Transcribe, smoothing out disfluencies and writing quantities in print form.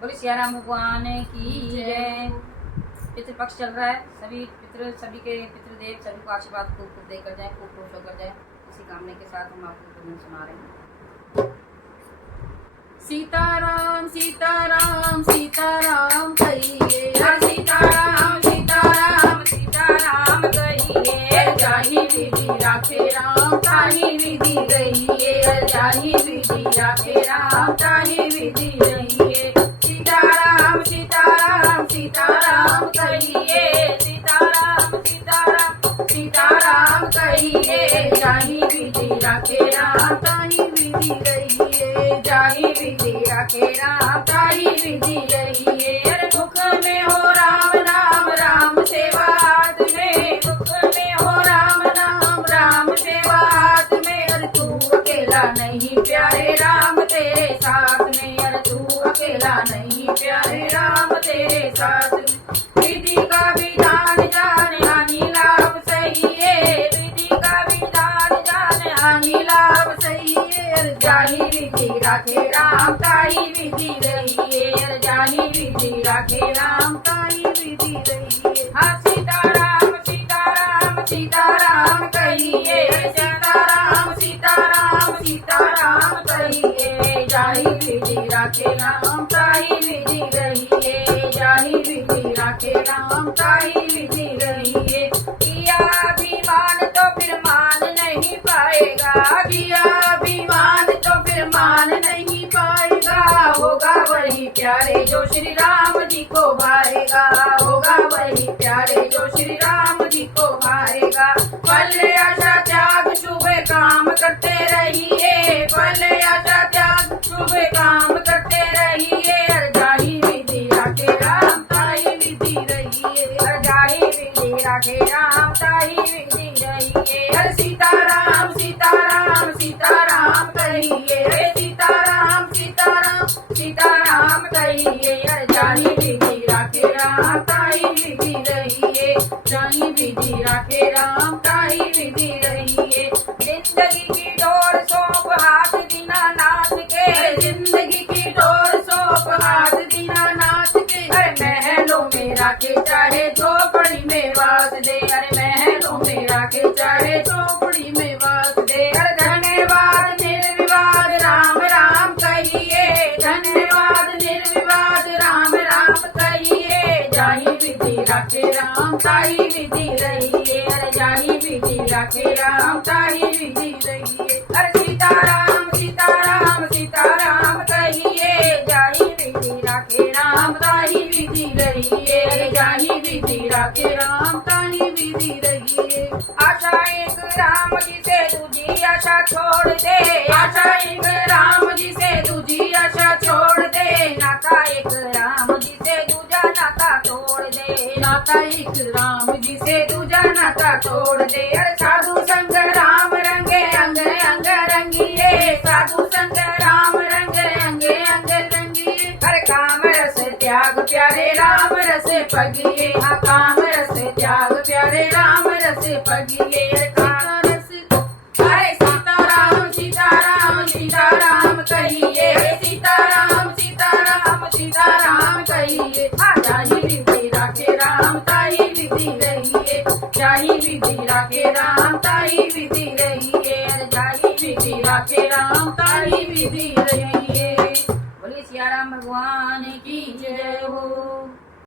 बोले सियाराम भगवान की जय। पितृपक्ष चल रहा है, सभी के पितृदेव सभी को आशीर्वाद खूब खूब देकर जाए, खूब खुश होकर जाए। इसी कामने के साथ हम आपको भजन सुना रहे हैं। सीताराम सीताराम सीताराम कहिए, सीताराम सीताराम सीताराम कहिए। जाहि विधि राखे राम ताहि विधि रहिए, जाहि विधि राखे राम ताहि विधि रहिए। सीताराम सीताराम सीताराम कहिए, सीताराम सीताराम सीताराम कहिए। जाहि विधि राखे राम ताहि विधि रहिए, जाहि विधि राखे राम ताहि विधि रहिए। मुख में हो राम नाम, राम सेवा हाथ में। मुख में हो राम नाम, राम सेवा हाथ में। अरे तू अकेला नहीं प्यारे राम तेरे साथ में, अरे तू अकेला नहीं प्यारे राम तेरे साथ में। विधि का विधान जान, हानि लाभ सही है। विधि का विधान जान, हानि लाभ सही है। जाहि विधि राखे राम ताहि विधि रहिए, जाहि विधि राखे राम ताहि विधि रहिए। हाँ सीताराम सीताराम सीताराम कहिए, सीताराम सीताराम सीताराम कहिए। जाहि विधि राखे राम ताहि विधि रहिए, जाहि विधि राखे राम ताहि विधि रहिए। किया अभिमान तो फिर मान नहीं पाएगा, किया अभिमान तो फिर मान नहीं पाएगा। होगा वही प्यारे जो श्री राम जी को भाएगा, होगा वही प्यारे जो श्री राम जी को भाएगा। फल आशा त्याग शुभ काम करते रहिए, फल आशा त्याग शुभ काम करते रहिए। जाहि विधि राखे राम ताहि विधि रहिए, जाहि विधि राखे राम ताहि विधि रहिए। सीताराम सीताराम सीताराम कहिए, सीताराम सीताराम सीताराम कहिए। जाहि विधि राखे राम ताहि विधि रहिए, जाहि विधि राखे राम ताहि विधि रहिए। जिंदगी की डोर सौंप हाथ दीनानाथ के, जिंदगी की डोर सौंप हाथ दीनानाथ के। अरे महलों में राखे चाहे झोपड़ी में वास दे, अरे महलों में राखे चाहे झोपड़ी में वास दे। अरे धन्यवाद निर्विवाद राम राम कहिए, धन्यवाद निर्विवाद राम राम कहिए। जाहि विधि राखे राम ताहि विधि रहिए, अरे जाहि विधि राखे राम ताहि विधि रहिए। अरे सीताराम सीताराम सीताराम कहिए, जाहि विधि राखे राम ताहि विधि रहिए, अरे जाहि विधि राखे राम ताहि विधि रहिए। आशा एक राम जी से दूजी आशा छोड़ दे, आशा एक राम जी से दूजी आशा छोड़ दे। नाता एक राम जी से दूजा नाता तोड़ दे, नाता एक राम जी से दूजा नाता तोड़ दे। अरे साधु संग राम रंगे अंग अंग रंगिए, साधु संग राम रंगे अंग अंग रंगिए। अरे काम रस त्याग प्यारे राम रस पगिए, हाँ काम रस त्याग प्यारे राम रस पगिए। काम रस अरे सीताराम सीताराम सीताराम कहिए, सीताराम सीताराम सीताराम कहिए। जाहि विधि राखे राम ताहि विधि रहिए, जाहि विधि राखे राम ताहि विधि रहिए, जाहि विधि राखे राम ताहि विधि रहिए। बोलिए सियाराम भगवान की जय।